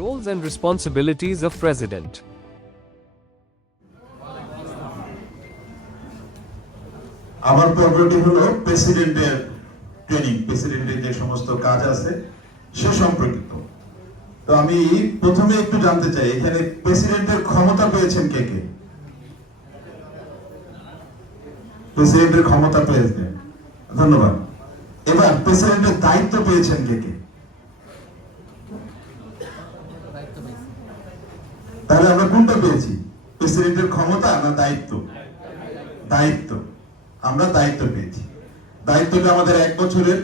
Roles and responsibilities of President. আমার পর্বটি হলো প্রেসিডেন্টের ট্রেনিং, প্রেসিডেন্টের যে সমস্ত কাজ আছে সে সম্পর্কিত। তো আমি প্রথমে একটু জানতে চাই, এখানে প্রেসিডেন্টের ক্ষমতা পেয়েছেন কে কে? প্রেসিডেন্টের ক্ষমতা পেয়েছেন, ধন্যবাদ। এবার প্রেসিডেন্টের দায়িত্ব পেয়েছেন কে কে? তাহলে আমরা কোনটা পেয়েছি, প্রেসিডেন্টের ক্ষমতা না দায়িত্ব? দায়িত্ব। আমরা দায়িত্ব পেয়েছি। দায়িত্বটা আমাদের 1 বছরের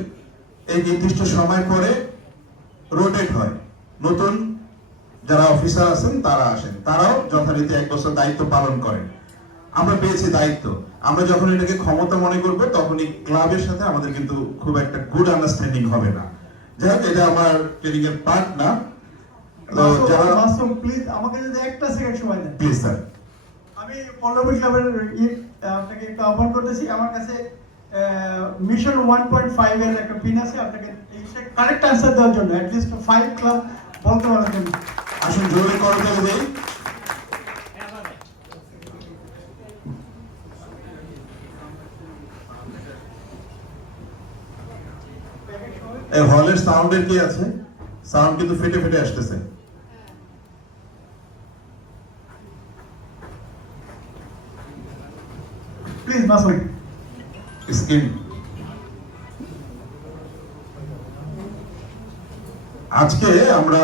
এই নির্দিষ্ট সময় পরে রোটেট হয়, নতুন যারা অফিসার আছেন তারা আসেন, তারাও যথারীতি 1 বছর দায়িত্ব পালন করেন। আমরা পেয়েছি দায়িত্ব। আমরা যখন এটাকে ক্ষমতা মনে করব তখন এই ক্লাবের সাথে আমাদের কিন্তু খুব একটা গুড আন্ডারস্ট্যান্ডিং হবে না। যাই হোক, এটা আমার ট্রেনিং এর পার্ট না। তো যারা মাসুম প্লিজ আমাকে যদি একটা সেকেন্ড সময় দেন প্লিজ স্যার। আমি পল্লবী ক্লাবের আপনাকে একটু আহ্বান করতেছি। আমার কাছে মিশন 1.5 এর একটা পিন আছে, আপনাকে কারেক্ট অ্যান্সার দেওয়ার জন্য অ্যাট লিস্ট 5 ক্লাব বলতে পারার জন্য। আসুন জোরে করতে দেই। এই হলের সাউন্ডের কি আছে? সাউন্ড কিন্তু ফেটে ফেটে আসতেছে। Please Masum screen. আজকে আমরা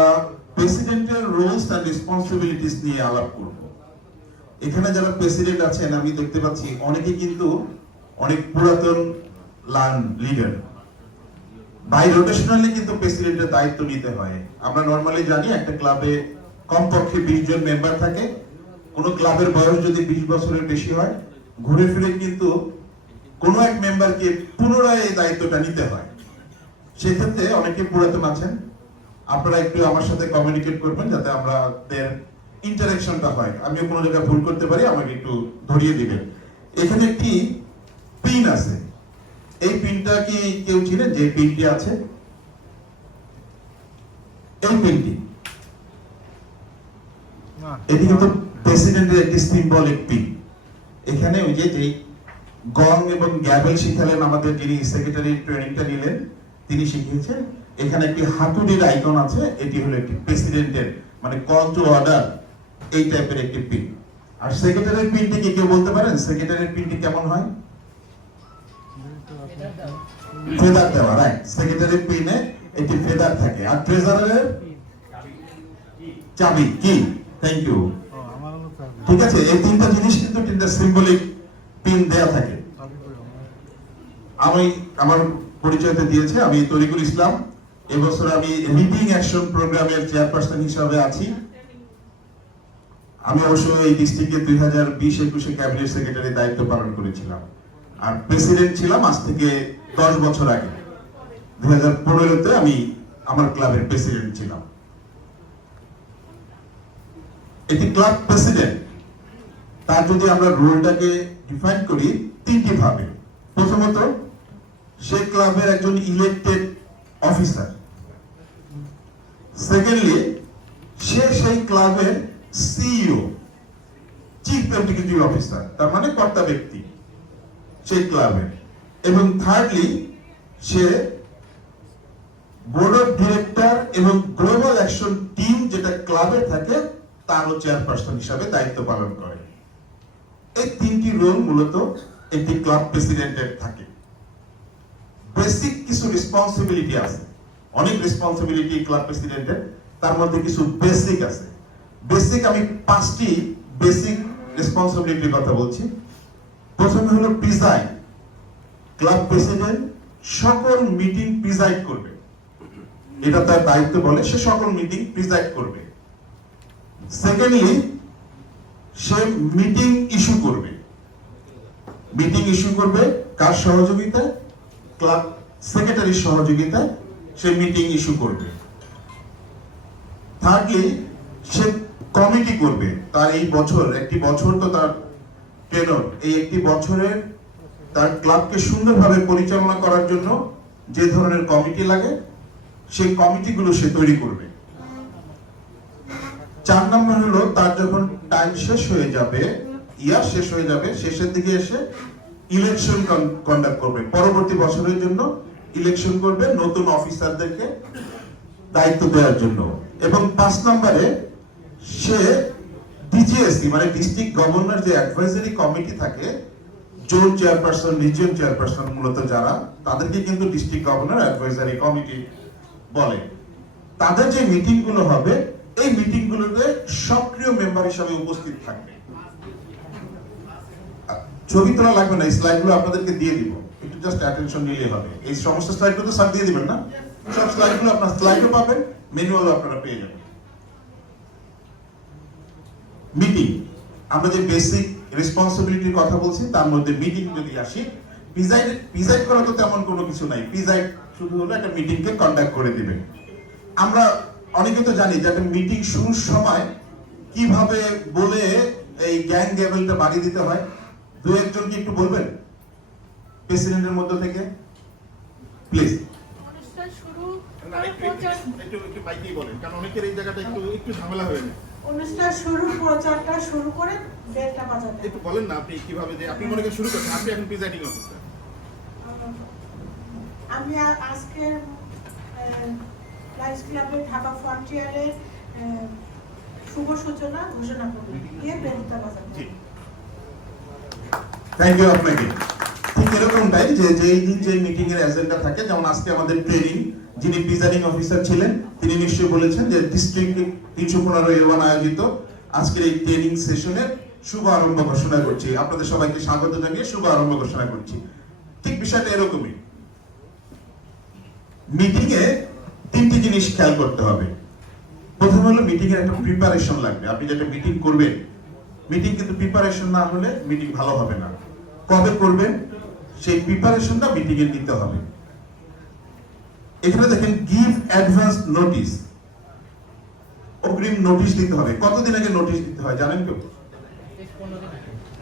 প্রেসিডেন্টের রোলস এন্ড রেসপন্সিবিলিটিস নিয়ে আলাপ করব। এখানে যারা প্রেসিডেন্ট আছেন আমি দেখতে পাচ্ছি অনেকে কিন্তু অনেক পুরাতন লিডার। বাই রোটেশনালি কিন্তু প্রেসিডেন্টের দায়িত্ব নিতে হয়। আমরা নরমালি জানি একটা ক্লাবে কমপক্ষে 20 জন মেম্বার থাকে। কোন ক্লাবের বয়স যদি 20 বছরের বেশি হয়, ঘুরে ফিরে কিন্তু কোন এক মেম্বারকে পুনরায় এই দায়িত্বটা নিতে হয়। সেক্ষেত্রে অনেকে পুরাতন আছেন, আপনারা একটু আমার সাথে কমিউনিকেট করবেন যাতে আমাদের ইন্টারঅ্যাকশনটা হয়। আমিও কোনো জায়গায় ভুল করতে পারি, আমাকে একটু ধরিয়ে দিবেন। এখানে একটি পিন আছে, এই পিনটা কি কেউ চিনেন? যে পিনটি আছে, এই পিনটি, এটি কিন্তু প্রেসিডেন্টের একটি সিম্বলিক পিন। এখানে ওই যে গং এবং গ্যাবেল শিখালেন আমাদের, যিনি সেক্রেটারি ট্রেনিংটা নিলেন তিনি শিখিয়েছেন। এখানে একটি হাতুড়ির আইকন আছে, এটি হলো একটি প্রেসিডেন্টের মানে কল টু অর্ডার, এই টাইপের একটি পিন। আর সেক্রেটারির পিনটি কি কেউ বলতে পারেন? সেক্রেটারির পিনটি কেমন হয়? ফেদার দেওয়া, রাইট। সেক্রেটারির পিনে একটি ফেদার থাকে। আর ট্রেজারারের চাবি কি? Thank you. ঠিক আছে, এই তিনটা জিনিস কিন্তু তিনটা সিম্বলিক পিন দেয়া থাকে। আমি আমার পরিচয়টা দিয়েছে, আমি তরিকুল ইসলাম। এবছর আমি লিডিং অ্যাকশন প্রোগ্রামের চেয়ারপারসন হিসাবে আছি। আমি অবশ্য এই ডিস্ট্রিক্টে 2020-21 ক্যাবিনেট সেক্রেটারি দায়িত্ব পালন করেছিলাম। আর প্রেসিডেন্ট ছিলাম আজ থেকে 10 বছর আগে। 2015-তে আমি আমার ক্লাবের প্রেসিডেন্ট ছিলাম। এটি ক্লাব প্রেসিডেন্ট, তার যদি আমরা রোলটাকে ডিফাইন করি 3টি ভাবে। প্রথমত, সে ক্লাবের একজন ইলেক্টেড অফিসার। সেকেন্ডলি, সে সেই ক্লাবের সিইও, চিফ এক্সিকিউটিভ অফিসার, তার মানে কর্তা ব্যক্তি সেই ক্লাবের। এবং thirdly, say board of director এবং গ্লোবাল অ্যাকশন টিম যেটা ক্লাবের থাকে তারও চেয়ারপারসন হিসাবে দায়িত্ব পালন করে। এই 3টি রোল মূলত একটি ক্লাব প্রেসিডেন্টের থাকে। বেসিক কিছু রেসপন্সিবিলিটি আছে, অনেক রেসপন্সিবিলিটি ক্লাব প্রেসিডেন্টের, তার মধ্যে কিছু বেসিক আছে। বেসিক আমি 5টি বেসিক রেসপন্সিবিলিটির কথা বলছি। প্রথমে হলো প্রিজাইড। ক্লাব প্রেসিডেন্ট সকল মিটিং প্রিজাইড করবে, এটা তার দায়িত্ব বলে, সে সকল মিটিং প্রিজাইড করবে। সেকেন্ডলি, সে মিটিং ইস্যু করবে। মিটিং ইস্যু করবে কার সহযোগিতায়? ক্লাব সেক্রেটারির সহযোগিতায় সে মিটিং ইস্যু করবে। থার্ডলি, সে কমিটি করবে। তার এই বছর, একটি বছর তো তার টেনর, এই একটি বছরের তার ক্লাবকে সুন্দরভাবে পরিচালনা করার জন্য যে ধরনের কমিটি লাগে সেই কমিটিগুলো সে তৈরি করবে। 4 নম্বর হলো তার যখন টাইম শেষ হয়ে যাবে, ইয়ার শেষ হয়ে যাবে, শেষের দিকে এসে ইলেকশন কন্ডাক্ট করবে, পরবর্তী বছরের জন্য ইলেকশন করবে নতুন অফিসারদেরকে দায়িত্ব দেওয়ার জন্য। এবং 5 নম্বরে সে ডিজিএসসি মানে ডিস্ট্রিক্ট গভর্নর যে অ্যাডভাইজারি কমিটি থাকে, জোন চেয়ারপারসন, রিজিয়ন চেয়ারপারসন মূলত যারা, তাদেরকে কিন্তু ডিস্ট্রিক্ট গভর্নর অ্যাডভাইজারি কমিটি বলে। তাদের যে মিটিং গুলো হবে, এই মিটিং গুলোতে সক্রিয় মেম্বার হিসেবে উপস্থিত থাকবে। ছবি তোলা লাগবে না, এই স্লাইডগুলো আপনাদেরকে দিয়ে দিব, একটু জাস্ট অ্যাটেনশন নিলেই হবে। এই সমস্ত স্লাইডগুলো তো স্যার দিয়ে দিবেন না? সব স্লাইডগুলো আপনার স্লাইডও পাবেন, ম্যানুয়ালও আপনারা পেয়ে যাবেন। মিটিং, আমরা যে বেসিক রেসপন্সিবিলিটির কথা বলছি তার মধ্যে মিটিং যদি আসি, প্রিজাইড করা তো তেমন কোনো কিছু নাই, প্রিজাইড শুধু হলো একটা মিটিংকে কন্ডাক্ট করে দিবে। আমরা অনেকে তো জানি যে একটা মিটিং শুরুর সময় কিভাবে বলে এই গ্যাং লেভেলটা বাড়িয়ে দিতে হয়। দু একজন কি একটু বলবেন প্রেসিডেন্টের মধ্য থেকে, প্লিজ? অনুষ্ঠান শুরু অনুষ্ঠান শুরু প্রচারটা শুরু করে 1:30টা বাজাতে। একটু বলেন না আপনি কিভাবে, যে আপনি মনে করেন শুরু করছেন, আপনি এখন প্রিজাইডিং অফিসার। আমি আজকের লাইফ ক্লাবে ঢাকা ফ্রন্টিয়ারের শুভ সূচনা ঘোষণা করব, দিয়ে 1:30টা বাজাতে। থ্যাংক ইউ আপনাকে। ঠিক এরকমটাই যে যেই দিন যে মিটিং এর এজেন্ডা থাকে, যেমন আজকে আমাদের ট্রেনিং, যিনি প্রিজাইডিং অফিসার ছিলেন তিনি নিশ্চয়ই বলেছেন যে ডিস্ট্রিক্ট 315A1 আয়োজিত আজকের এই ট্রেনিং সেশনের শুভ আরম্ভ ঘোষণা করছি। আপনাদের সবাইকে স্বাগত জানিয়ে শুভ আরম্ভ ঘোষণা করছি। ঠিক বিষয়টা এরকমই। মিটিং এ 3টি জিনিস খেয়াল করতে হবে। প্রথম হলো মিটিং এর একটা প্রিপারেশন লাগবে। আপনি যেটা মিটিং করবেন, মিটিং কিন্তু প্রিপারেশন না হলে মিটিং ভালো হবে না। কবে করবেন সেই প্রিপারেশনটা মিটিং এ নিতে হবে। এখানে দেখেন গিভ অ্যাডভান্স নোটিস, অগ্রিম নোটিশ দিতে হবে। কতদিন আগে নোটিশ দিতে হয় জানেন কেউ?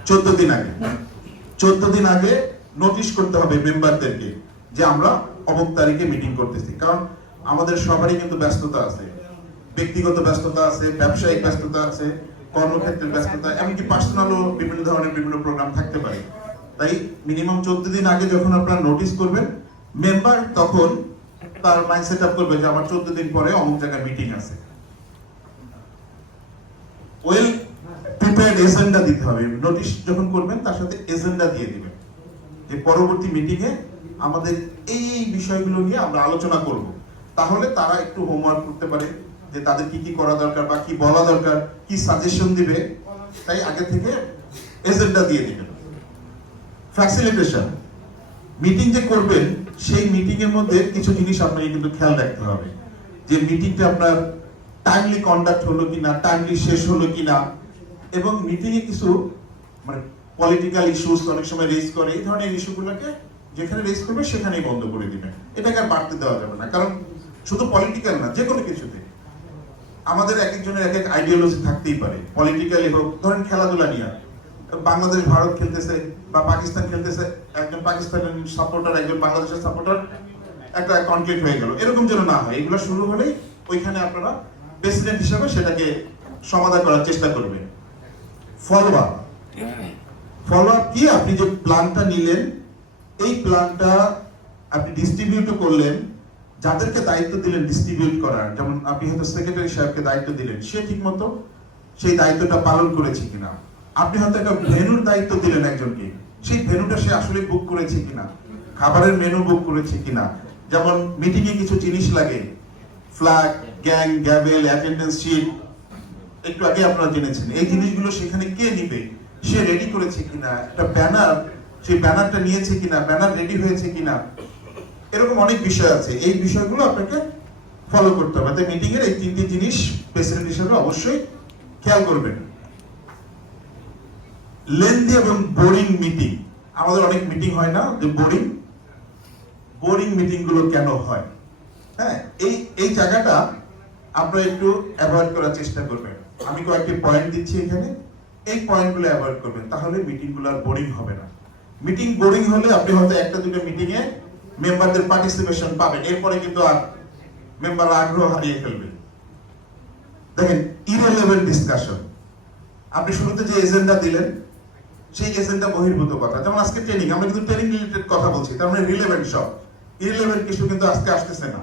14 দিন আগে। 14 দিন আগে নোটিশ করতে হবে মেম্বারদেরকে যে আমরা অমুক তারিখে মিটিং করতেছি। কারণ আমাদের সবারই কিন্তু ব্যস্ততা আছে, ব্যক্তিগত ব্যস্ততা আছে, ব্যবসায়িক ব্যস্ততা আছে, কর্মক্ষেত্রের ব্যস্ততা, এমনকি পার্সোনালও বিভিন্ন ধরনের বিভিন্ন প্রোগ্রাম থাকতে পারে। তাই মিনিমাম 14 দিন আগে যখন আপনারা নোটিশ করবেন, মেম্বার তখন তার মাইন্ড সেট আপ করবে যে আমার 14 দিন পরে অমুক জায়গায় মিটিং আছে। ওয়েল প্রিপেয়ার্ড এজেন্ডা দিতে হবে। নোটিশ যখন করবেন তার সাথে এজেন্ডা দিয়ে দিবেন যে পরবর্তী মিটিং এ আমাদের এই বিষয়গুলো নিয়ে আমরা আলোচনা করব। তাহলে তারা একটু হোমওয়ার্ক করতে পারে যে তাদের কি কি করা দরকার বা কি বলা দরকার, কি সাজেশন দিবে, তাই আগে থেকে এজেন্ডা দিয়ে দিবেন। ফ্যাসিলিটেশন, মিটিং যে করবেন সেই মিটিং এর মধ্যে কিছু জিনিস আপনাকে কিন্তু খেয়াল রাখতে হবে যে মিটিংটা আপনার টাইমলি কন্ডাক্ট হলো কিনা, টাইমলি শেষ হলো কিনা, এবং মিটিং এ কিছু মানে পলিটিক্যাল ইস্যুস অনেক সময় রেজ করে, এই ধরনের ইস্যুগুলোকে যেখানে রেজ করবে সেখানেই বন্ধ করে দিবেন। এটাকে আর বাড়তে দেওয়া যাবে না। কারণ শুধু পলিটিক্যাল না, যে কোনো কিছুতে আমাদের এক একজনের এক এক আইডিওলজি থাকতেই পারে। পলিটিক্যালি হোক, ধরেন খেলাধুলা নিয়ে বাংলাদেশ ভারত খেলতেছে বা পাকিস্তান খেলতেছে, একজন পাকিস্তানের সাপোর্টার একজন বাংলাদেশের সাপোর্টার, একটা কনফ্লিক্ট হয়ে গেল, এরকম যেন না হয়। এগুলো শুরু হলেই ওইখানে আপনারা প্রেসিডেন্ট হিসেবে সেটাকে সমাধান করার চেষ্টা করবেন। ফলো আপ, ফলো আপ কি? আপনি যে প্ল্যানটা নিলেন, এই প্ল্যানটা আপনি ডিস্ট্রিবিউট করলেন, যাদেরকে দায়িত্ব দিলেন ডিস্ট্রিবিউট করার, যেমন আপনি হয়তো সেক্রেটারি সাহেবকে দায়িত্ব দিলেন, সে ঠিকমতো সেই দায়িত্বটা পালন করেছে কিনা। আপনি হয়তো একটা ভেন্যুর দায়িত্ব দিলেন একজনকে, সেই ভেন্যুটা সে আসলে বুক করেছে কিনা, খাবারের মেনু বুক করেছে কিনা। যেমন মিটিং এ কিছু জিনিস লাগে, flag, gong, gavel, attendance sheet, একটু আগে আপনারা জেনেছেন। এই জিনিসগুলো সেখানে কে নিবে, সে রেডি করেছে কিনা, একটা ব্যানার, সেই ব্যানারটা নিয়েছে কিনা, ব্যানার রেডি হয়েছে কিনা, এরকম অনেক বিষয় আছে। এই বিষয়গুলো আপনাকে ফলো করতে হবে। তাই মিটিং এর এই 3টি জিনিস প্রেসিডেন্ট হিসেবে অবশ্যই খেয়াল করবেন। লেন্দি এবং বোরিং মিটিং, আমাদের অনেক মিটিং হয় না যে বোরিং মিটিং গুলো কেন হয়? হ্যাঁ, এই জায়গাটা আপনারা একটু অ্যাভয়েড করার চেষ্টা করবেন। আমি কয়েকটি পয়েন্ট দিচ্ছি এখানে, এই পয়েন্টগুলো অ্যাভয়েড করবেন, তাহলে মিটিং গুলো আর বোরিং হবে না। মিটিং বোরিং হলে আপনি হয়তো একটা দুটো মিটিং এ মেম্বারদের পার্টিসিপেশন পাবেন, এরপরে কিন্তু আর মেম্বার আগ্রহ হারিয়ে ফেলবে। দেখেন ইররিলেভেন্ট ডিসকাশন, আপনি শুরুতে যে এজেন্ডা দিলেন সেই এজেন্ডা বহির্ভূত কথা, যেমন আজকে ট্রেনিং, আমরা কিন্তু ট্রেনিং রিলেটেড কথা বলছি, তার মানে রিলেভেন্ট সব, ইররিলেভেন্ট কিছু কিন্তু আজকে আসতেছে না।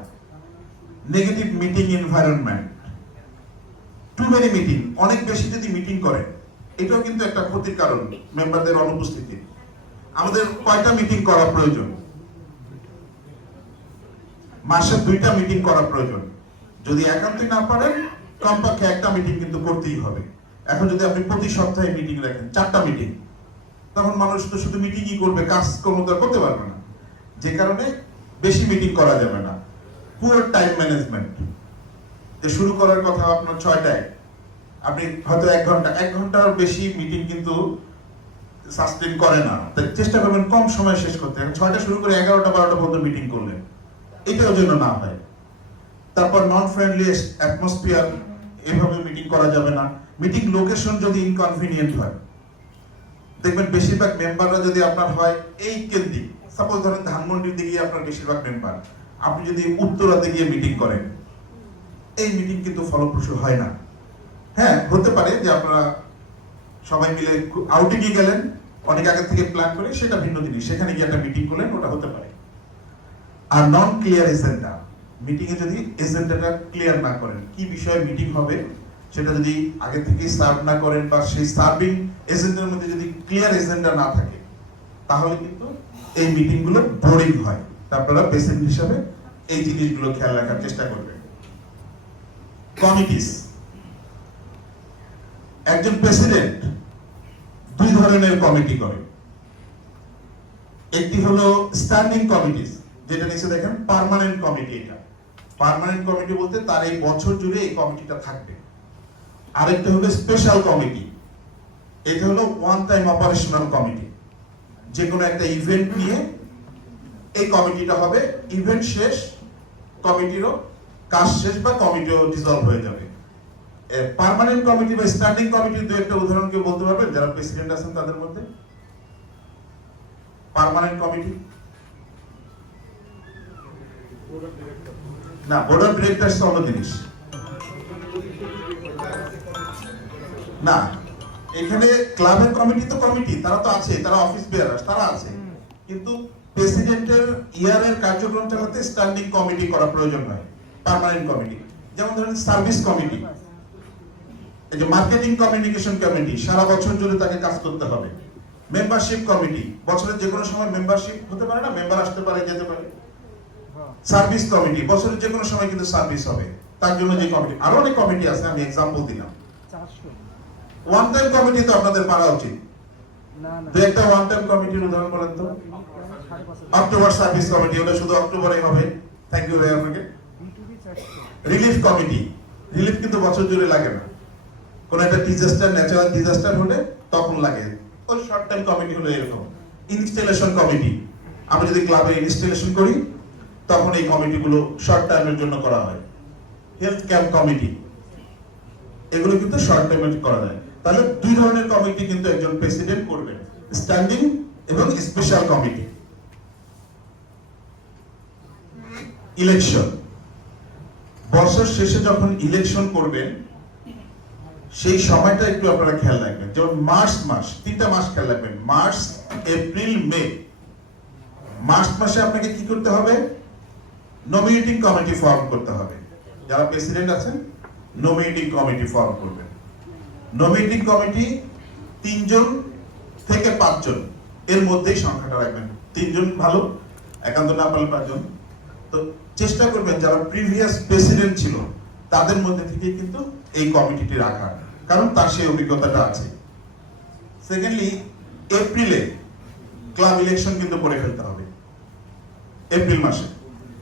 Negative meeting environment, too many meeting, অনেক বেশি যদি মিটিং করে এটাও কিন্তু একটা ক্ষতির কারণ মেম্বারদের অনুপস্থিতি। আমাদের কয়টা মিটিং করা প্রয়োজন? মাসে 2টা মিটিং করা প্রয়োজন। যদি একান্তই না পারেন কমপক্ষে একটা মিটিং কিন্তু করতেই হবে। এখন যদি আপনি প্রতি সপ্তাহে মিটিং রাখেন 4টা মিটিং, তখন মানুষ তো শুধু মিটিংই করবে, কাজ কর্মটা করতে পারবে না। যে কারণে বেশি মিটিং করা যাবে না। পুয়ার টাইম ম্যানেজমেন্ট, যে শুরু করার কথা আপনার 6টায়, আপনি হয়তো 1 ঘন্টার বেশি মিটিং কিন্তু সাসপেন্ড করে না, তাই চেষ্টা করবেন কম সময় শেষ করতে। 6টা শুরু করে 11টা 12টা পর্যন্ত মিটিং করলেন, এটাও যেন না হয়। তারপর নন ফ্রেন্ডলি অ্যাটমসফিয়ার, এভাবে মিটিং করা যাবে না। মিটিং লোকেশন যদি ইনকনভিনিয়েন্ট হয়, দেখবেন বেশিরভাগ মেম্বাররা যদি আপনার হয় এই কেন্দ্রিক, সাপোজ ধরেন ধানমন্ডির দিকে আপনার বেশিরভাগ মেম্বার, আপনি যদি উত্তরাতে গিয়ে মিটিং করেন, এই মিটিং কিন্তু ফলপ্রসূ হয় না। হ্যাঁ, হতে পারে যে আপনারা সবাই মিলে আউটিং এ গেলেন অনেক আগে থেকে প্ল্যান করে, সেটা ভিন্ন জিনিস, সেখানে গিয়ে একটা মিটিং করলেন, ওটা হতে পারে। আর নন ক্লিয়ার এজেন্ডা, মিটিং এ যদি এজেন্ডাটা ক্লিয়ার না করেন, কি বিষয়ে মিটিং হবে সেটা যদি আগে থেকে সার্ভ না করেন, বা সেই সার্ভিং এজেন্ডার মধ্যে যদি ক্লিয়ার এজেন্ডা না থাকে, তাহলে কিন্তু এই মিটিং গুলো বোরিং হয়। আপনারা প্রেসিডেন্ট হিসেবে এই জিনিসগুলো খেয়াল রাখার চেষ্টা করবেন। কমিটিস, একজন প্রেসিডেন্ট 2 ধরনের কমিটি করে। একটি হলো স্ট্যান্ডিং কমিটিস, যেটা নিচে দেখেন পার্মানেন্ট কমিটি। এটা পার্মানেন্ট কমিটি বলতে তার এই বছর জুড়ে এই কমিটিটা থাকবে। আরেকটা হলো স্পেশাল কমিটি, এটা হলো ওয়ান টাইম অপারেশনাল কমিটি। যে কোনো একটা ইভেন্ট নিয়ে এই কমিটিটা হবে, ইভেন্ট শেষ, কমিটিরও কাজ শেষ বা কমিটিও ডিসলভ হয়ে যাবে। পার্মানেন্ট কমিটি বা স্ট্যান্ডিং কমিটির 2-একটা উদাহরণ কেউ বলতে পারবেন যারা প্রেসিডেন্ট আছেন তাদের মধ্যে? পার্মানেন্ট কমিটি না, বোর্ড অফ ডিরেক্টরস অন্য জিনিস না। এখানে ক্লাবের কমিটি তো কমিটি, তারা তো আছে, তারা অফিস বেয়ারার, তারা আছে, কিন্তু প্রেসিডেন্টের ইয়ারের কার্যক্রম চালাতে স্ট্যান্ডিং কমিটি করা প্রয়োজন নয়, পার্মানেন্ট কমিটি। যেমন ধরেন সার্ভিস কমিটি, এই যে মার্কেটিং কমিউনিকেশন কমিটি, সারা বছর জুড়ে তাকে কাজ করতে হবে। মেম্বারশিপ কমিটি, বছরের যে কোনো সময় মেম্বারশিপ হতে পারে না, মেম্বার আসতে পারে যেতে পারে। সার্ভিস কমিটি, বছরের যে কোনো সময় কিন্তু সার্ভিস হবে, তার জন্য যে কমিটি। আরো অনেক কমিটি আছে, আমি এক্সাম্পল দিলাম। ওয়ান টাইম কমিটি তো আপনাদের পারা উচিত। 2-একটা ওয়ান টাইম কমিটির উদাহরণ বলেন তো। অক্টোবর সার্ভিস কমিটি, ওটা শুধু অক্টোবরে হবে। থ্যাংক ইউ ভাই আপনাকে। রিলিফ কমিটি, রিলিফ কিন্তু বছর জুড়ে লাগে না, কোন একটা ডিজাস্টার, ন্যাচারাল ডিজাস্টার হলে তখন লাগে। ওই শর্ট টাইম কমিটি হলো এরকম। ইনস্টলেশন কমিটি, আমরা যদি ক্লাবে ইনস্টলেশন করি তখন এই কমিটিগুলো শর্ট টাইমের জন্য করা হয়। হেলথ ক্যাম্প কমিটি, এগুলো কিন্তু শর্ট টাইমে করা যায়। তাহলে 2 ধরনের কমিটি কিন্তু একজন প্রেসিডেন্ট করবেন, স্ট্যান্ডিং এবং স্পেশাল কমিটি। ইলেকশন, বছর শেষে যখন ইলেকশন করবেন সেই সময়টা একটু আপনারা খেয়াল রাখবেন। যেমন মার্চ মাস, 3টা মাস খেয়াল রাখবেন, মার্চ, এপ্রিল, মে। মার্চ মাসে আপনাকে কি করতে হবে? নমিনেটিং কমিটি ফর্ম করতে হবে। যারা প্রেসিডেন্ট আছেন নমিনেটিং কমিটি ফর্ম করবেন। নমিনেটিং কমিটি 3 জন থেকে 5 জন এর মধ্যেই সংখ্যাটা রাখবেন। 3 জন ভালো, একান্ত না পারলে 5 জন। তো চেষ্টা করবেন যারা প্রিভিয়াস প্রেসিডেন্ট ছিল তাদের মধ্যে থেকে কিন্তু এই কমিটিটি রাখার, কারণ তার সেই অভিজ্ঞতাটা আছে। সেকেন্ডলি, এপ্রিলে ক্লাব ইলেকশন কিন্তু করে ফেলতে হবে। এপ্রিল মাসে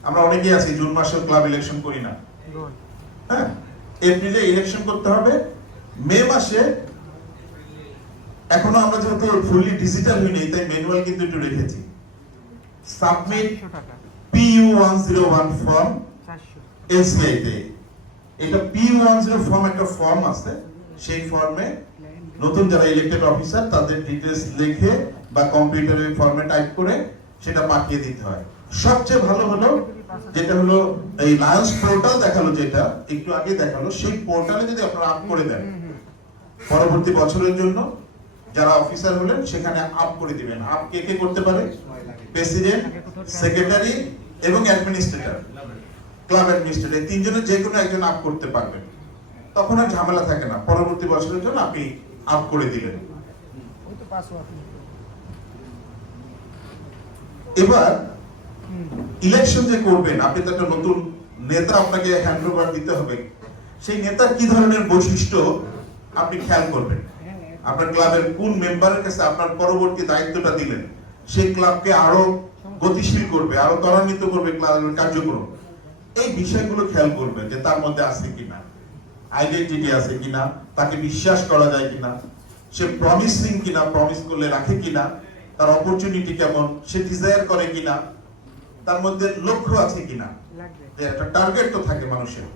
আমরা অনেকেই আছি জুন মাসেও ক্লাব ইলেকশন করি না। হ্যাঁ, এপ্রিলে ইলেকশন করতে হবে। মে মাসে এখনো আমরা যেহেতু ফুললি ডিজিটাল হইনি, তাই ম্যানুয়াল কিন্তু একটু রেখেছি। সাবমিট PU101 ফর্ম এসবিআই তে। এটা PU101 ফর্ম, একটা ফর্ম আছে, সেই ফর্মে নতুন যারা ইলেক্টেড অফিসার তাদের ডিটেইলস লিখে বা কম্পিউটারে ফর্মে টাইপ করে সেটা পাঠিয়ে দিতে হয়। সবচেয়ে ভালো হলো যেটা হলো এই লায়ন্স পোর্টাল দেখালো, যেটা একটু আগে দেখালো, সেই পোর্টালে যদি আপনারা আপ করে দেন পরবর্তী বছরের জন্য যারা অফিসার হলেন সেখানে আপ করে দিবেন। আপ কে কে করতে পারে? প্রেসিডেন্ট, সেক্রেটারি এবং অ্যাডমিনিস্ট্রেটর, ক্লাব অ্যাডমিনিস্ট্রেটর, তিনজনের যে কোনো একজন আপ করতে পারবেন। তখন আর ঝামেলা থাকে না, পরবর্তী বছরের জন্য আপনি আপ করে দিলেন। এবার ইলেকশন যে করবেন, আপনি তো একটা নতুন নেতা আপনাকে হ্যান্ডওভার দিতে হবে। সেই নেতার কি ধরনের বৈশিষ্ট্য আপনি খেয়াল করবেন। আপনার ক্লাবের কোন মেম্বারের কাছে আপনার পরবর্তী দায়িত্বটা দিলেন, সেই ক্লাবকে আরো গতিশীল করবে, আরো ত্বরান্বিত করবে ক্লাবের কার্যক্রম। এই বিষয়গুলো খেয়াল করবেন যে তার মধ্যে আছে কিনা, আইডেন্টিটি আছে কিনা, তাকে বিশ্বাস করা যায় কিনা, সে প্রমিসিং কিনা, প্রমিস করলে রাখে কিনা, তার অপরচুনিটি কেমন, সে ডিজায়ার করে কিনা, তার মধ্যে লক্ষ্য আছে কিনা। যে একটা টার্গেট তো থাকে মানুষের,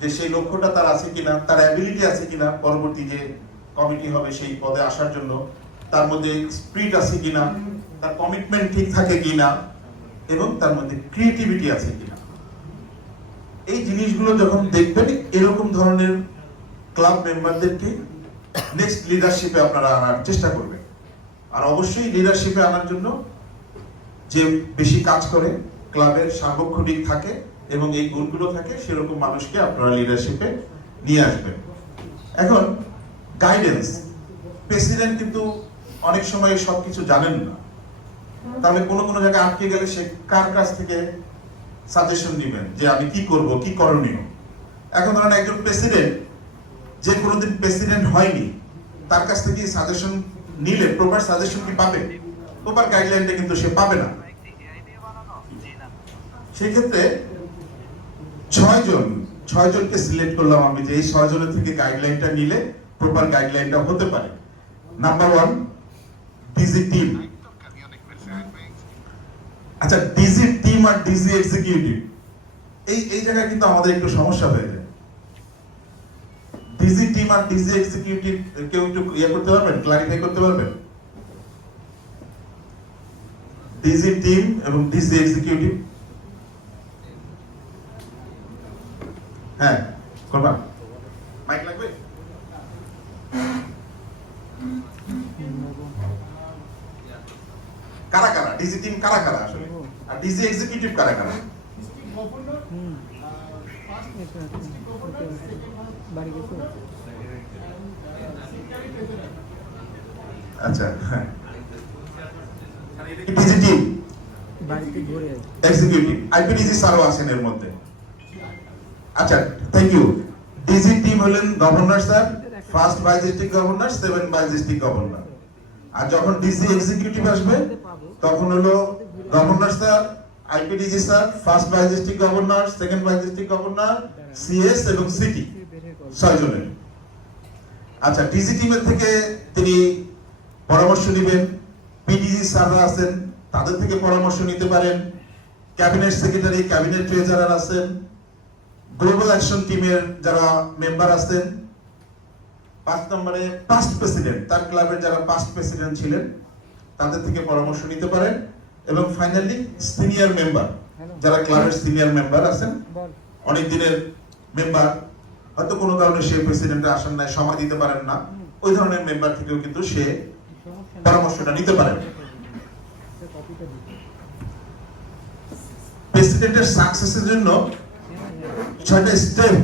যে সেই লক্ষ্যটা তার আছে কিনা, তার অ্যাবিলিটি আছে কিনা পরবর্তী যে কমিটি হবে সেই পদে আসার জন্য, তার মধ্যে স্পিরিট আছে কিনা, তার কমিটমেন্ট ঠিক থাকে কিনা, এবং তার মধ্যে ক্রিয়েটিভিটি আছে কিনা। এই জিনিসগুলো যখন দেখবেন, এরকম ধরনের ক্লাব মেম্বারদেরকে নেক্সট লিডারশিপে আপনারা আনার চেষ্টা করবেন। আর অবশ্যই লিডারশিপে আনার জন্য যে বেশি কাজ করে, ক্লাবের সার্বক্ষণিক থাকে এবং এই গুণগুলো থাকে, সেরকম মানুষকে আপনারা লিডারশিপে নিয়ে আসবেন। এখন গাইডেন্স, প্রেসিডেন্ট কিন্তু অনেক সময় সবকিছু জানেন না, তাহলে কোনো কোনো জায়গায় আটকে গেলে সে কার কাছ থেকে সাজেশন নেবেন যে আমি কি করব, কি করণীয়। এখন ধরেন একজন প্রেসিডেন্ট যে কোনোদিন প্রেসিডেন্ট হয়নি, তার কাছ থেকে সাজেশন নিলে প্রপার সাজেশন কি পাবে? প্রপার গাইডলাইনটা কিন্তু সে পাবে না। সেই ক্ষেত্রে 6 জনকে সিলেক্ট করলাম আমি, যে এই 6 জনের থেকে গাইডলাইনটা নিলে প্রপার গাইডলাইনটা হতে পারে। Number 1, DG team. আচ্ছা, ডিজি টিম আর ডিজি এক্সিকিউটিভ, এই জায়গায় কিন্তু আমাদের একটু সমস্যা হয়ে যায়। ডিজি টিম আর ডিজি এক্সিকিউটিভ কেউ একটু করতে পারবেন, ক্লারিফাই করতে পারবেন? ডিজি টিম এবং ডিজি এক্সিকিউটিভ, হ্যাঁ করবা? মাইক লাগবে? কারা কারা ডিজি টিম, কারা কারা আসলে, আর ডিজি এক্সিকিউটিভ কারা কারা? আচ্ছা, ডিজি টিম, এক্সিকিউটিভ, আইপিডিজি স্যারও আছেন এর মধ্যে। আচ্ছা, থ্যাংক ইউ। ডিজি টিম হলেন governor sir, first vice district governor, 7 vice district governor. আর যখন ডিজি এক্সিকিউটিভ আসবে তখন হলো governor sir, IPDG sir, first vice district governor, 2nd vice district governor, CS এবং সিটি, 6 জনের। আচ্ছা, ডিজি টিমের থেকে তিনি পরামর্শ নেবেন। পিডিজি স্যাররা আছেন, তাদের থেকে পরামর্শ নিতে পারেন। ক্যাবিনেট সেক্রেটারি, ক্যাবিনেট ট্রেজারার আছেন, গ্লোবাল অ্যাকশন টিমের যারা মেম্বার আছেন। 5 নম্বরে পাস্ট প্রেসিডেন্ট, তার ক্লাবের যারা পাস্ট প্রেসিডেন্ট ছিলেন তাদের থেকে পরামর্শ নিতে পারেন। এবং ফাইনালি সিনিয়র মেম্বার, যারা ক্লাবের সিনিয়র মেম্বার আছেন, অনেক দিনের মেম্বার, হয়তো কোনো কারণে সে প্রেসিডেন্টে আসেন না, সময় দিতে পারেন না, ওই ধরনের মেম্বার থেকেও কিন্তু সে পরামর্শটা নিতে পারেন। প্রেসিডেন্টের সাকসেসের জন্য 6টা স্টেপ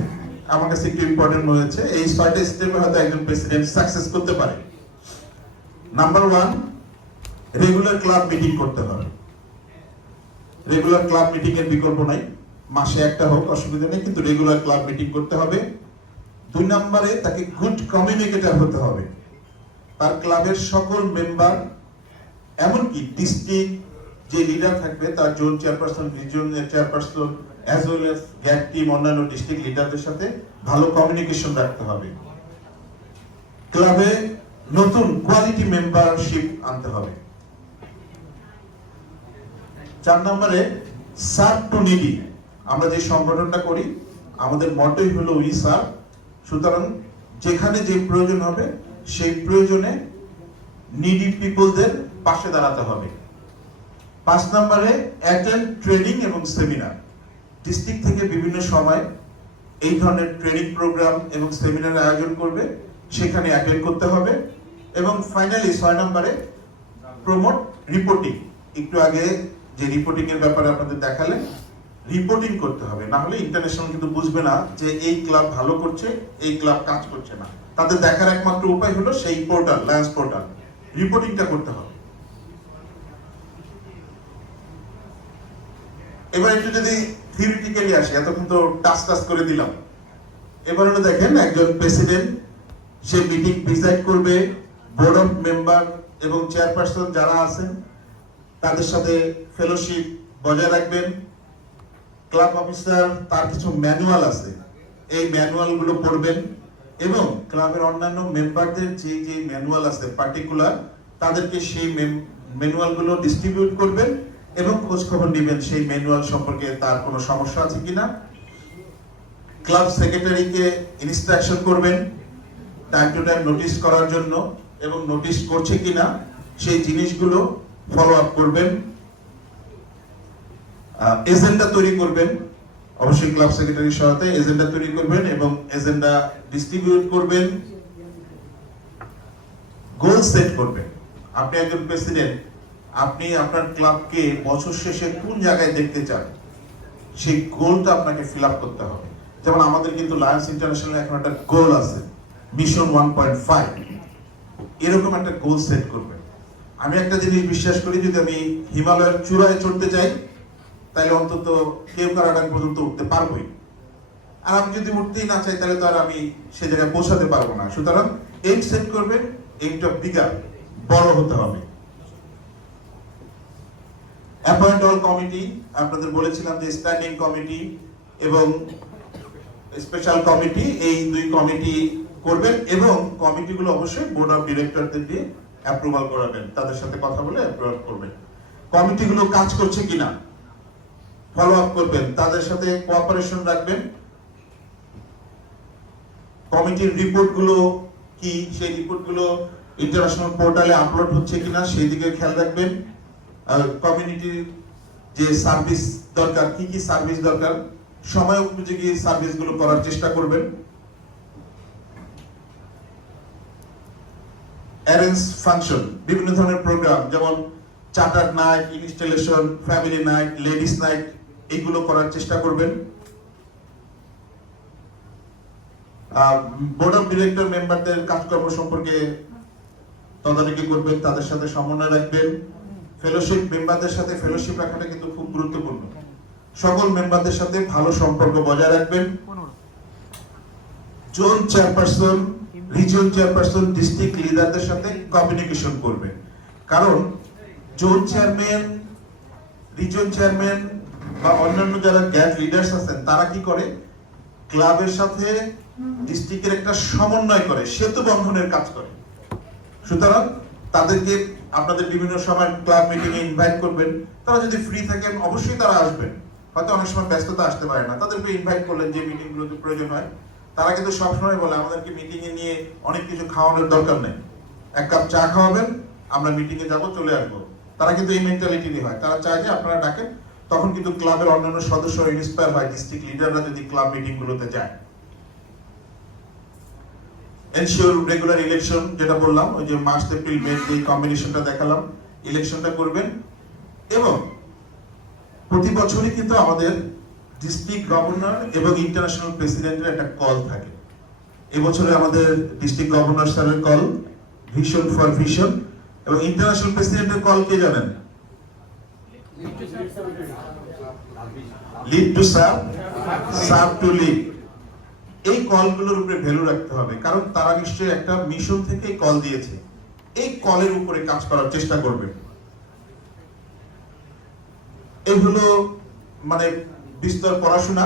আমার কাছে একটু ইম্পর্টেন্ট মনে হচ্ছে। এই 6টা স্টেপে হয়তো একজন প্রেসিডেন্ট সাকসেস করতে পারে। নাম্বার 1, রেগুলার ক্লাব মিটিং করতে হবে। রেগুলার ক্লাব মিটিং এর বিকল্প নাই, মাসে একটা হোক অসুবিধা নেই, কিন্তু রেগুলার ক্লাব মিটিং করতে হবে। 2 নম্বরে তাকে গুড কমিউনিকেটর হতে হবে। তার ক্লাবের সকল মেম্বার, এমনকি ডিস্ট্রিক্ট যে লিডার থাকবে, তার জোন চেয়ারপারসন, রিজিয়নের chairperson, as well as gap team, অন্যান্য ডিস্ট্রিক্ট লিডারদের সাথে ভালো কমিউনিকেশন রাখতে হবে। ক্লাবে নতুন কোয়ালিটি মেম্বারশিপ আনতে হবে। 4 নম্বরে সার্ভ টু নিডি। আমরা যে সংগঠনটা করি, আমাদের মটোই হলো উই সার্ভ। সুতরাং যেখানে যে প্রয়োজন হবে সেই প্রয়োজনে নিডি পিপলদের পাশে দাঁড়াতে হবে। 5 নম্বরে অ্যাটেন্ড ট্রেনিং এবং সেমিনার। ডিস্ট্রিক্ট থেকে বিভিন্ন সময় এই ধরনের ট্রেনিং প্রোগ্রাম এবং সেমিনার আয়োজন করবে, সেখানে অ্যাটেন্ড করতে হবে। এবং ফাইনালি 6 নম্বরে প্রমোট রিপোর্টিং। একটু আগে যে রিপোর্টিং এর ব্যাপারে আপনাদের দেখালেন, রিপোর্টিং করতে হবে, না হলে ইন্টারন্যাশনাল কিন্তু বুঝবে না যে এই ক্লাব ভালো করছে, এই ক্লাব কাজ করছে না। তাদের দেখার একমাত্র উপায় হলো সেই পোর্টাল, লায়ন্স পোর্টাল, রিপোর্টিংটা করতে হবে। এবার একটু যদি থিওরিটিক্যালি আসে, এতক্ষণ তো টাচ করে দিলাম। এবার হলো দেখেন, একজন প্রেসিডেন্ট সে মিটিং প্রিসাইড করবে, বোর্ড অফ মেম্বার এবং চেয়ারপারসন যারা আছেন তাদের সাথে ফেলোশিপ বজায় রাখবেন। ক্লাব অফিসার তার কিছু ম্যানুয়াল আছে, এই ম্যানুয়াল গুলো পড়বেন এবং ক্লাবের অন্যান্য মেম্বারদের যে যে ম্যানুয়াল আছে পার্টিকুলার, তাদেরকে সেই ম্যানুয়াল গুলো ডিস্ট্রিবিউট করবেন এবং খোঁজ খবর নেবেন সেই ম্যানুয়াল সম্পর্কে তার কোনো সমস্যা আছে কিনা। ক্লাব সেক্রেটারিকে ইনস্ট্রাকশন করবেন টাইম টু টাইম নোটিশ করার জন্য, এবং নোটিশ করছে কিনা সেই জিনিসগুলো ফলো আপ করবেন। এজেন্ডা তৈরি করবেন, অবশ্যই ক্লাব সেক্রেটারির সহায়তায় এজেন্ডা তৈরি করবেন এবং এজেন্ডা ডিস্ট্রিবিউট করবেন। গোল সেট করবেন। আপনি একজন প্রেসিডেন্ট, আপনি আপনার ক্লাবকে বছর শেষে কোন জায়গায় দেখতে চান, সেই গোলটা আপনাকে ফিল আপ করতে হবে। যেমন আমাদের কিন্তু লায়ন্স ইন্টারন্যাশনাল এখন একটা গোল আছে, মিশন 1.5, এরকম একটা গোল সেট করবেন। আমি একটা জিনিস বিশ্বাস করি, যদি আমি হিমালয়ের চূড়ায় চড়তে চাই তাহলে অন্তত কেউ কারাডাং পর্যন্ত উঠতে পারবোই, আর আমি যদি উঠতেই না চাই তাহলে তো আর আমি সে জায়গায় পৌঁছাতে পারবো না। সুতরাং এইম সেট করবেন, এইমটা বিগার, বড় হতে হবে। অ্যাপয়েন্ট অল কমিটি, আপনাদের বলেছিলাম যে স্ট্যান্ডিং কমিটি এবং স্পেশাল কমিটি, এই দুই কমিটি করবেন এবং কমিটিগুলো অবশ্যই বোর্ড অফ ডিরেক্টরদের দিয়ে অ্যাপ্রুভাল করাবেন, তাদের সাথে কথা বলে অ্যাপ্রুভ করবেন। কমিটিগুলো কাজ করছে কিনা ফলো আপ করবেন, তাদের সাথে কোঅপারেশন রাখবেন। কমিটির রিপোর্টগুলো কি, সেই রিপোর্টগুলো ইন্টারন্যাশনাল পোর্টালে আপলোড হচ্ছে কিনা সেই দিকে খেয়াল রাখবেন। কমিউনিটির যে সার্ভিস দরকার, কি কি সার্ভিস দরকার, সময় উপযোগী সার্ভিসগুলো করার চেষ্টা করবেন। অ্যারেঞ্জ ফাংশন, বিভিন্ন ধরনের প্রোগ্রাম, যেমন charter night, installation, family night, ladies night, এইগুলো করার চেষ্টা করবেন। বোর্ড অফ ডিরেক্টর মেম্বারদের কাজকর্ম সম্পর্কে তদারকি করবেন, তাদের সাথে সমন্বয় রাখবেন। ফেলোশিপ মেম্বারদের সাথে ফেলোশিপ রাখাটা কিন্তু খুব গুরুত্বপূর্ণ। সকল মেম্বারদের সাথে ভালো সম্পর্ক বজায় রাখবেন। Zone chairperson, region chairperson, district লিডারদের সাথে কমিউনিকেশন করবেন, কারণ জোন চেয়ারম্যান, রিজিয়ন চেয়ারম্যান বা অন্যান্য যারা গ্যাট লিডার্স আছেন তারা কি করে, ক্লাবের সাথে ডিস্ট্রিক্টের একটা সমন্বয় করে, সেতু বন্ধনের কাজ করে। সুতরাং তাদেরকে আপনাদের বিভিন্ন সময় ক্লাব মিটিং এ ইনভাইট করবেন। তারা যদি ফ্রি থাকেন অবশ্যই তারা আসবেন, হয়তো অনেক সময় ব্যস্ততা আসতে পারে না, তাদেরকে ইনভাইট করলেন যে মিটিং গুলোতে প্রয়োজন হয়। তারা কিন্তু সবসময় বলে আমাদেরকে মিটিং এ নিয়ে অনেক কিছু খাওয়ানোর দরকার নেই, এক কাপ চা খাওয়াবেন, আমরা মিটিং এ যাবো, চলে আসবো। তারা কিন্তু এই মেন্টালিটি নিয়ে হয়, তারা চায় যে আপনারা ডাকেন, তখন কিন্তু ক্লাবের অন্যান্য সদস্য ইন্সপায়ার হয়, ডিস্ট্রিক্ট লিডাররা যদি ক্লাব মিটিং গুলোতে যায়। এনশিওর রেগুলার ইলেকশন, যেটা বললাম, ওই যে মার্চ এপ্রিল মে যে কম্বিনেশনটা দেখালাম, ইলেকশনটা করবেন। এবং প্রতি বছরই কিন্তু আমাদের ডিস্ট্রিক্ট গভর্নর এবং ইন্টারন্যাশনাল প্রেসিডেন্টের একটা কল থাকে। এবছরে আমাদের ডিস্ট্রিক্ট গভর্নর স্যারের কল, ভিশন ফর ভিশন, এবং ইন্টারন্যাশনাল প্রেসিডেন্টের কল কে জানেন? Lead to serve, serve to lead. এই কলগুলোর উপরে ভ্যালু রাখতে হবে, কারণ তারা নিশ্চয়ই একটা মিশন থেকে কল দিয়েছে, এই কলের উপরে কাজ করার চেষ্টা করবেন। এই হলো মানে বিস্তর পড়াশোনা।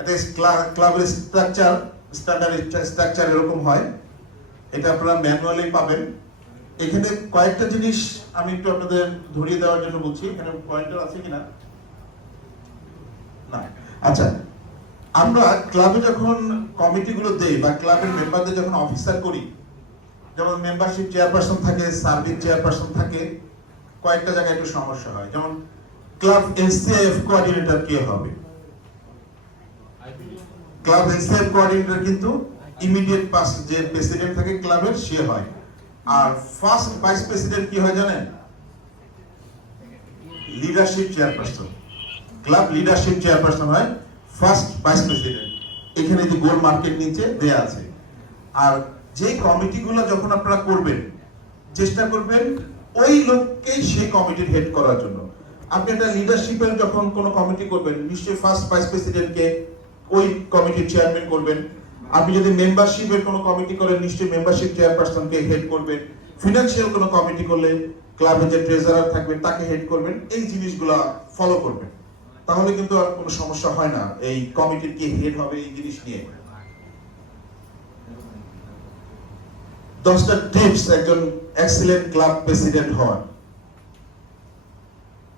একটা ক্লাবের স্ট্রাকচার, স্ট্যান্ডার্ড স্ট্রাকচার এরকম হয়, এটা আপনারা ম্যানুয়ালি পাবেন। এখানে কয়েকটা জিনিস আমি একটু আপনাদের ধরিয়ে দেওয়ার জন্য বলছি, এখানে পয়েন্টার আছে কিনা না। আচ্ছা, আমরা ক্লাবে যখন কমিটিগুলো দেই বা ক্লাবের মেম্বারদের যখন অফিসার করি, যেমন মেম্বারশিপ চেয়ারপারসন থাকে, সার্ভিস চেয়ারপারসন থাকে, কয়েকটা জায়গায় একটু সমস্যা হয়, যেমন ক্লাব এনসিআইএফ কোঅর্ডিনেটর কে হবে? ক্লাব এনসিআইএফ কোঅর্ডিনেটর কিন্তু ইমিডিয়েট পাস যে প্রেসিডেন্ট থাকে ক্লাবের সে হয়, আর ফার্স্ট ভাইস প্রেসিডেন্ট কি হয় জানেন? Leadership chairperson. Club leadership chairperson হয় ফার্স্ট ভাইস প্রেসিডেন্ট। এখানে যে গোল মার্কেট নিচে দেয়া আছে। আর যে কমিটিগুলো যখন আপনারা করবেন, চেষ্টা করবেন ওই লোককেই সেই কমিটির হেড করার জন্য। আপনি একটা লিডারশিপের যখন কোনো কমিটি করবেন, নিশ্চয়ই ফার্স্ট ভাইস প্রেসিডেন্টকে ওই কমিটির চেয়ারম্যান করবেন। আপনি যদি মেম্বারশিপের কোনো কমিটি করেন, নিশ্চয়ই মেম্বারশিপ চেয়ারপারসনকে হেড করবেন। ফিনান্সিয়াল কোনো কমিটি করলে ক্লাবের যে ট্রেজারার থাকবে তাকে হেড করবেন। এই জিনিসগুলা ফলো করবেন, তাহলে কিন্তু আর কোনো সমস্যা হয় না এই কমিটির কি হেড হবে এই জিনিস নিয়ে। 10টা টিপস একজন এক্সিলেন্ট ক্লাব প্রেসিডেন্ট হওয়ার।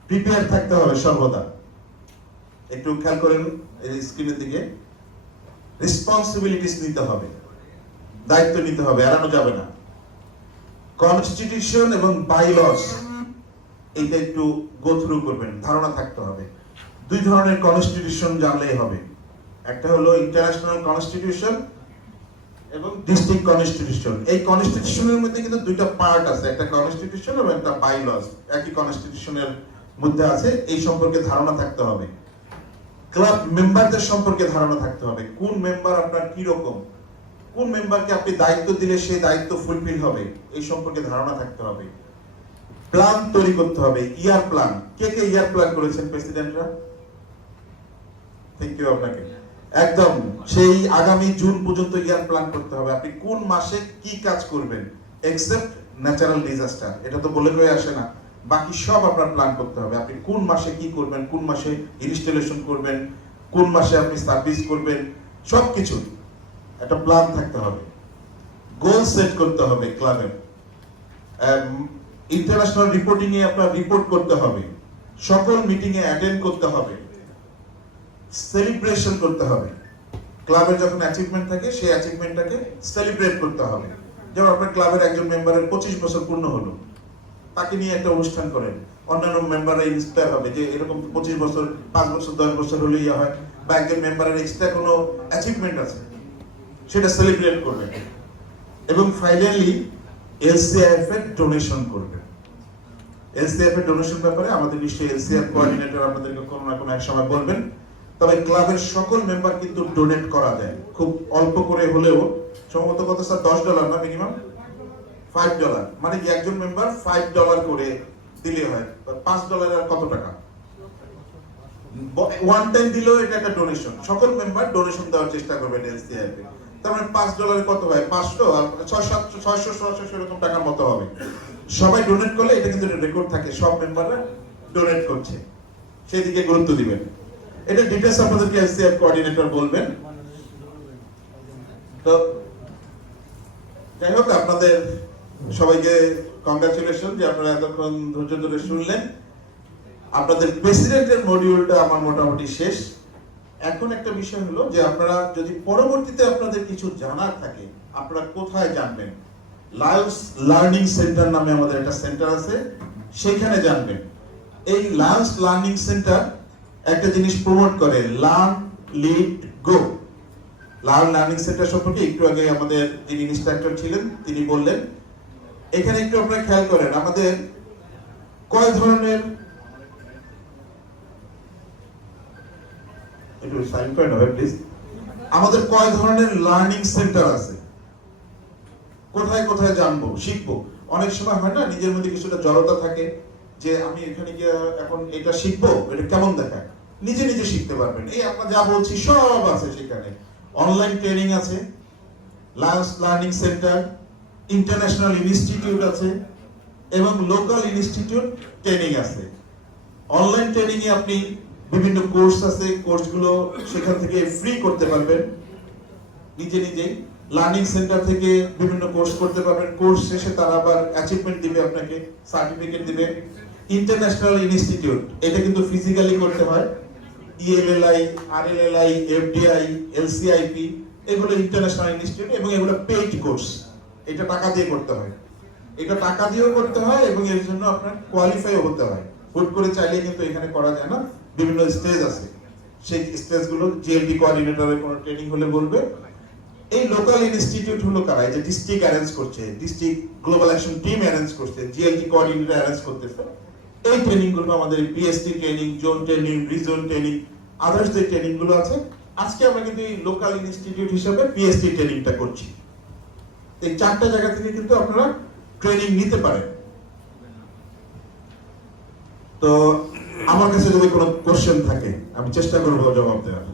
প্রিপেয়ার থাকতে হবে সর্বদা। একটু খেয়াল করেন এই স্ক্রিনের দিকে। রেসপন্সিবিলিটিস নিতে হবে, দায়িত্ব নিতে হবে, এড়ানো যাবে না। কনস্টিটিউশন এবং বাইলস এইটা একটু গো থ্রু করবেন, ধারণা থাকতে হবে। দুই ধরনের কনস্টিটিউশন জানলেই হবে, একটা হলো ইন্টারন্যাশনাল কনস্টিটিউশন এবং ডিস্ট্রিক্ট কনস্টিটিউশন। এই কনস্টিটিউশনের মধ্যে কিন্তু দুইটা পার্ট আছে, একটা কনস্টিটিউশন এবং একটা বাইলস একই কনস্টিটিউশনের মধ্যে আছে। এই সম্পর্কে ধারণা থাকতে হবে। ক্লাব মেম্বারদের সম্পর্কে ধারণা থাকতে হবে, কোন মেম্বার আপনার কি রকম, কোন মেম্বারকে আপনি দায়িত্ব দিলে সেই দায়িত্ব ফুলফিল হবে, এই সম্পর্কে ধারণা থাকতে হবে। প্ল্যান তৈরি করতে হবে, ইয়ার প্ল্যান। কে কে ইয়ার প্ল্যান করেছেন প্রেসিডেন্টরা? থ্যাংক ইউ আপনাকে। একদম সেই আগামী জুন পর্যন্ত ইয়ার প্ল্যান করতে হবে, আপনি কোন মাসে কি কাজ করবেন, এক্সেপ্ট ন্যাচারাল ডিজাস্টার, এটা তো বলে কয়ে আসে না, বাকি সব আপনার প্ল্যান করতে হবে। আপনি কোন মাসে কি করবেন, কোন মাসে ইনস্টলেশন করবেন, কোন মাসে আপনি সার্ভিস করবেন, সবকিছু একটা প্ল্যান থাকতে হবে। গোল সেট করতে হবে ক্লাবের। ইন্টারন্যাশনাল রিপোর্টিং এ আপনার রিপোর্ট করতে হবে, সকল মিটিং এ অ্যাটেন্ড করতে হবে, সেলিব্রেশন করতে হবে। ক্লাবের যখন অ্যাচিভমেন্ট থাকে সেই অ্যাচিভমেন্টটাকে সেলিব্রেট করতে হবে। যেমন আপনার ক্লাবের একজন মেম্বারের 25 বছর পূর্ণ হলো, তাকে নিয়ে একটা অনুষ্ঠান করেন, অন্যান্য মেম্বাররা ইন্সপায়ার হবে যে এরকম 25 বছর, 5 বছর, 10 বছর হলে ইয়ে হয়, বা একজন মেম্বারের এক্সট্রা কোনো অ্যাচিভমেন্ট আছে সেটা সেলিব্রেট করবেন। এবং ফাইনালি এলসিআইএফ এর ডোনেশন করবেন। এলসিআইএফ এর ডোনেশন ব্যাপারে আমাদের নিশ্চয়ই এলসিআইএফ কোঅর্ডিনেটর আপনাদেরকে কোনো না কোনো এক সময় বলবেন। তবে ক্লাবের সকল মেম্বার কিন্তু ডোনেট করা যায়, খুব অল্প করে হলেও, সম্ভবত কত স্যার, $10 না মিনিমাম $5, মানে কি একজন মেম্বার $5 করে দিলে হয়, $5 আর কত টাকা, ওয়ান টাইম দিলেও এটা একটা ডোনেশন। সকল মেম্বার ডোনেশন দেওয়ার চেষ্টা করবেন এলসিআইএফ এ। তার মানে $5 কত হয়, 500 আর 600 এরকম টাকার মতো হবে। সবাই ডোনেট করলে এটা কিন্তু রেকর্ড থাকে, সব মেম্বাররা ডোনেট করছে, সেদিকে গুরুত্ব দিবেন। এটা ডিটেইলস আপনাদেরকে এলসিআইএফ কোঅর্ডিনেটর বলবেন। তো যাই হোক, আপনাদের সবাইকে কংগ্রাচুলেশন যে আপনারা এতক্ষণ ধৈর্য ধরে শুনলেন। আপনাদের প্রেসিডেন্টের মডিউলটা আমার মোটামুটি শেষ। এখন একটা বিষয় হলো যে আপনারা যদি পরবর্তীতে আপনাদের কিছু জানার থাকে, আপনারা কোথায় জানবেন? লায়ন্স লার্নিং সেন্টার নামে আমাদের একটা সেন্টার আছে, সেখানে জানবেন। এই লায়ন্স লার্নিং সেন্টার একটা জিনিস প্রমোট করে, লার্ন লিড গো। লার্ন লার্নিং সেন্টার সম্পর্কে একটু আগে আমাদের যিনি ইনস্ট্রাক্টর ছিলেন তিনি বললেন। এখানে একটু আপনারা খেয়াল করেন, আমাদের কয় ধরনের, একটু সাইন করেন হবে প্লিজ, আমাদের কয় ধরনের লার্নিং সেন্টার আছে, কোথায় কোথায় জানবো, শিখবো। অনেক সময় হয় না, নিজের মধ্যে কিছুটা জড়তা থাকে যে আমি এখানে গিয়ে এখন এটা শিখবো, এটা কেমন দেখায়, নিজে নিজে শিখতে পারবেন। এই আমরা যা বলছি সব আছে সেখানে। অনলাইন ট্রেনিং আছে, Lions learning centre, international institute আছে এবং লোকাল ইনস্টিটিউট ট্রেনিং আছে। অনলাইন ট্রেনিং এ আপনি বিভিন্ন কোর্স আছে, কোর্সগুলো সেখান থেকে ফ্রি করতে পারবেন নিজে নিজেই। লার্নিং সেন্টার থেকে বিভিন্ন কোর্স করতে পারবেন, কোর্স শেষে তারা আবার অ্যাচিভমেন্ট দিবে, আপনাকে সার্টিফিকেট দিবে। ইন্টারন্যাশনাল ইনস্টিটিউট, এটা কিন্তু ফিজিক্যালি করতে হয়। ইএলএলআই, আরএলএলআই, এফডিআই, এলসিআইপি, এগুলো ইন্টারন্যাশনাল ইনস্টিটিউট এবং এগুলো পেইড কোর্স, এটা টাকা দিয়ে করতে হয়। এটা টাকা দিয়েও করতে হয় এবং এর জন্য আপনার কোয়ালিফাইও হতে হয়। হুট করে চাইলে কিন্তু এখানে করা যায় না, বিভিন্ন স্টেজ আছে, সেই স্টেজগুলো জিএলডি কোঅর্ডিনেটরের কোনো ট্রেনিং হলে বলবে। এই লোকাল ইনস্টিটিউট হলো কারা? এই যে ডিস্ট্রিক্ট অ্যারেঞ্জ করছে, district global action team arrange করছে, জিএলডি কোঅর্ডিনেটর অ্যারেঞ্জ করতেছে। এই ট্রেনিং গুলো আমাদের PST training, zone training, reason training, others যে ট্রেনিং গুলো আছে, আজকে আমরা কিন্তু এই লোকাল ইনস্টিটিউট হিসেবে পিএসটি ট্রেনিংটা করছি। এই 4টা জায়গা থেকে কিন্তু আপনারা ট্রেনিং নিতে পারেন। তো আমার কাছে যদি কোনো কোশ্চেন থাকে আমি চেষ্টা করবো জবাব দেওয়ার।